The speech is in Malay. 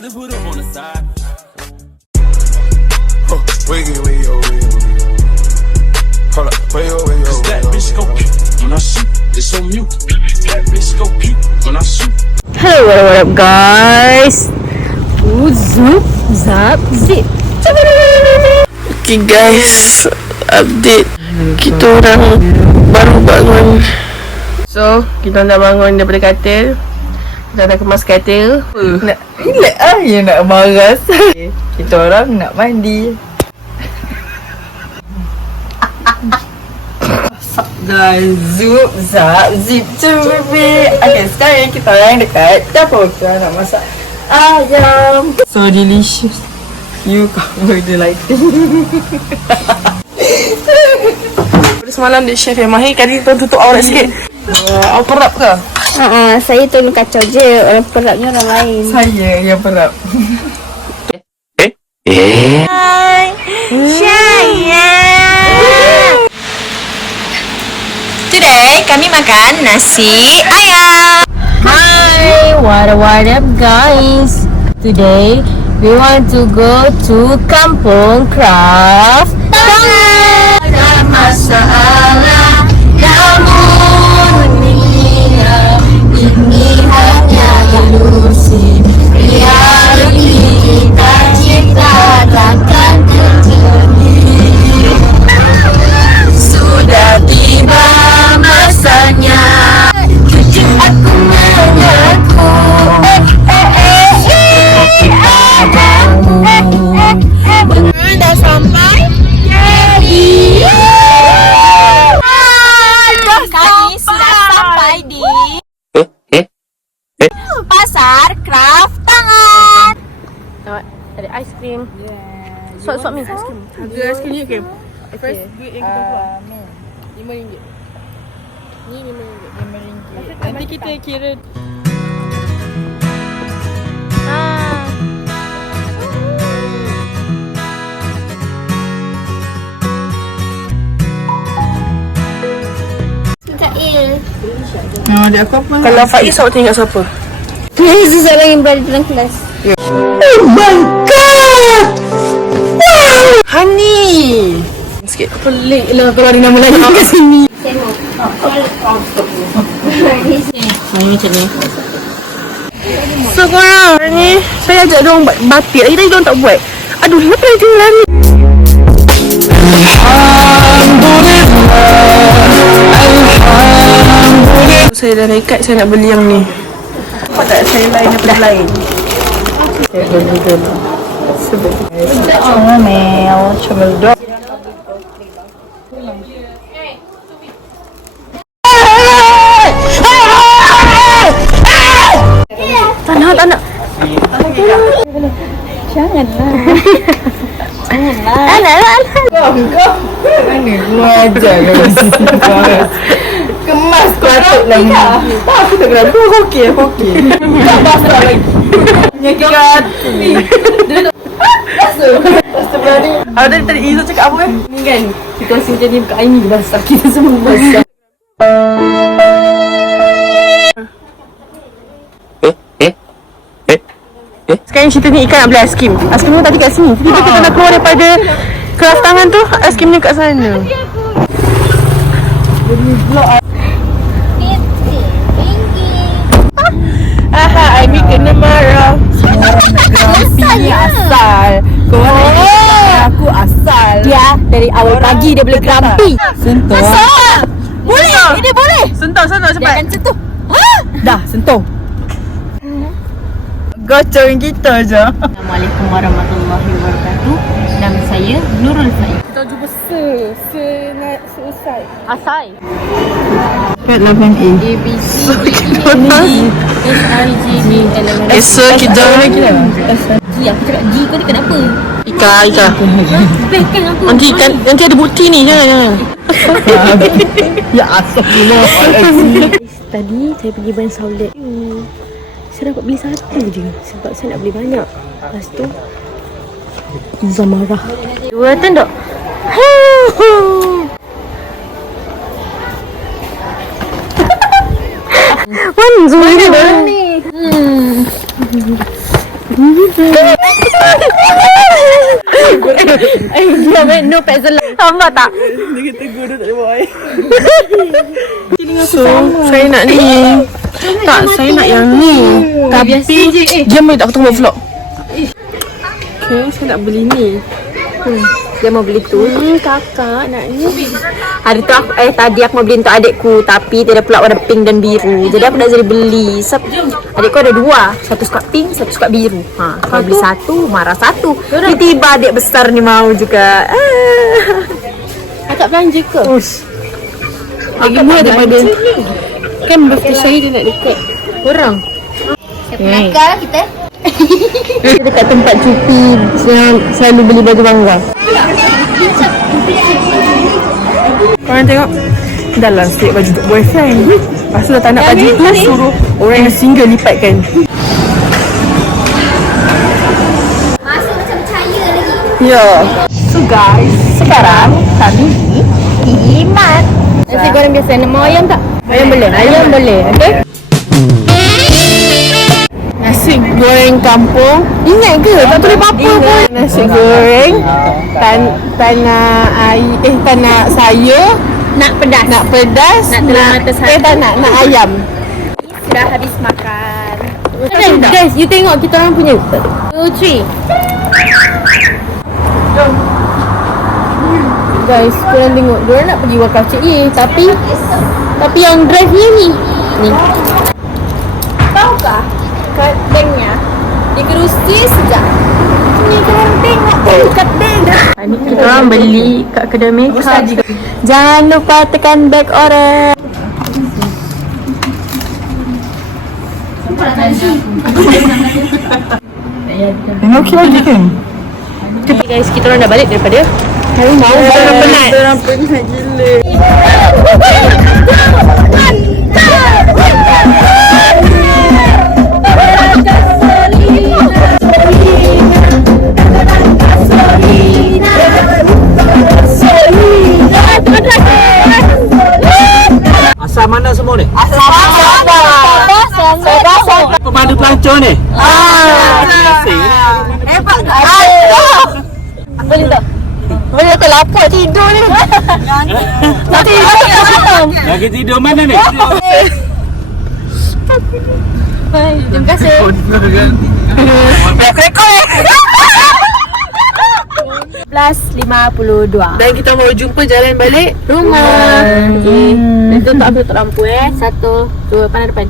then put up on the side. Wiggy, wiggy, oh, wiggy, wiggy. Hold up, wiggy, oh, wiggy, oh, Cause that bitch go cute when I shoot. It's so mute. That bitch go cute when I shoot. Hello, what up guys? Zoop, zap, zip. Okay guys, update. Kita orang baru bangun. So, kita dah bangun daripada katil. Kita dah kemas katil. Nak relax ya nak marah saya. Kita orang nak mandi. Guys, zoop, zap, zip, cubi. Okay, sekarang kita orang dekat dapur. Kita nak masak ayam. So delicious. You cover the lighting. Semalam dia chef yang mahir. Kali kita tutup aurat sikit. Awak perap ke? Saya tolong kacau je. Orang perapnya orang lain. Saya yang perap. Hai sayang. Today kami makan nasi ayam. Hi, what up guys? Today we want to go to Kampung Craft. Ada masalah namun ini hanya ilusi. Realiti kita ciptakan terjadi. Sudah tiba masanya cucu aku mengaku dah sampai jadi. Kami sudah sampai di Pasar Craft Tangan. Ada aiskrim. Suap ni. Harga aiskrim ni okay. First duit yang kita keluar RM5. Ni RM5. Nanti kita kira. Adik aku apa? Kalau Faiz awak tinggal siapa? Ini seorang yang berada dalam kelas. Oh my god! Hani. Sikit. Pelik lah kalau ada nama lain kat sini. Macam ni. So korang hari ni saya ajak diorang buat batik. Lagi tadi diorang tak buat. Aduh, kenapa dia tinggal ni? Saya dah nekat saya nak beli yang ni. Nampak tak saya lain daripada lain? Saya beli dulu. Sebab comel, comel dog. Tak nak. Janganlah. Kau mana gua ajar kau. Kemas kau atuk lagi. Tak, aku tak kenal. Aku okey. Tak basah lagi. Nyakit hati. Basah berani. Tadi Izzul cakap apa kan? Ni kan, situasi macam ni buka air ni basah. Kita semua basah. Sekarang cerita ni Ikan nak beli aiskrim. Aiskrim tu tadi kat sini. Jadi kita nak keluar daripada kelas tangan tu, aiskrimnya kat sana. I ni kena marah. Grumpy ni asal. Kau orang aku asal. Dia dari awal pagi dia boleh grumpy. Sentuh. Boleh. Ini boleh. Sentuh cepat. Jangan sentuh. Dah, sentuh. Gocong kita je. Assalamualaikum warahmatullahi wabarakatuh. Nama saya Nurul Faiz. Kita jumpa seusai. Asai. Kat 8A. A B C D E F I G H L M N. So kita G. Aku cakap G kau ni kenapa? Ika. Bebekkan aku. Nanti ada bukti ni, jangan. Ya asal gila. Tadi saya pergi Ban Saulet. Saya dapat beli satu je sebab saya nak beli banyak. Lepas tu Izzah marah. Dua tanduk. Wan, zoom ni. Dia main no pet selam. Sama tak? So, saya nak ni. Tak, saya nak yang ni. Tapi dia boleh tak aku tengok vlog. Okay, saya nak beli ni. Dia mau beli tu. Kakak nak ni. Hari tu aku tadi aku mau beli untuk adikku, tapi dia ada pula warna pink dan biru. Jadi aku nak jadi beli. Adikku ada dua, satu suka pink, satu suka biru. Kalau beli satu, marah satu. Tiba-tiba adik besar ni mau juga. Kakak belanja ke? Lagi murah daripada kan birthday saya dia nak dekat orang. Nakal kita. Dekat tempat cuti selalu beli baju bangga. Korang tengok dah lah setiap baju untuk boyfriend. Lepas tu dah tak nak baju tu suruh orang yang single lipatkan. Masuk macam percaya lagi. Ya. So guys, sekarang kami di Imat. Nasi goreng biasa, nak mau ayam tak? Ayam boleh, okay? Nasi goreng kampung. Ingat ke? Tak tulis apa-apa pun. Nasi goreng tak nak sayur, Nak pedas. nak pedas, Nak telur mata satu. tak nak ayam. Sudah habis makan. Guys, you tengok kita orang punya 2, 3. Guys, korang tengok diorang nak pergi wakaf Cik Ye, tapi yang drive ni. Tahukah? Kat banknya dikerusi sejak. Ni korang tengok kat bank. Kita orang beli kat kedai makeup. Jangan lupa tekan back orange. Okey lagi kan? Okay guys, kita orang dah balik daripada Mau orang penat. Orang penat gila. Asal mana semua ni? Pemandu pelancong ni? Boleh tak lapar tidur ni. Nanti Lagi tidur mana ni? terima kasih. Plus 52. Dan kita mau jumpa jalan balik rumah. Okay. Nanti untuk ambil lampu 1, 2, pandang depan.